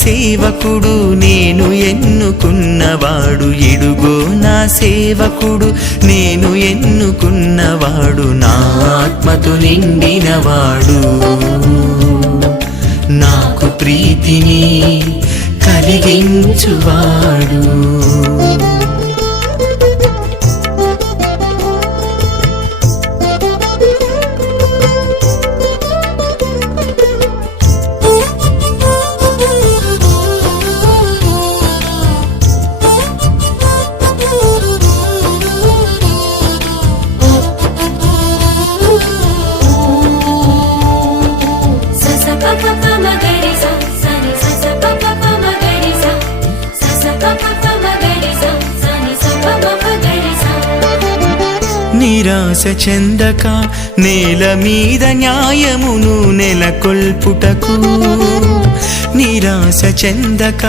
సేవకుడు నేను ఎన్నుకున్నవాడు, ఇడుగో నా సేవకుడు నేను ఎన్నుకున్నవాడు, నా ఆత్మతో నిండినవాడు, నాకు ప్రీతిని కలిగించువాడు. నిరాశ చెందక నేల మీద న్యాయమును నెలకొల్పుటకు, నిరాశ చెందక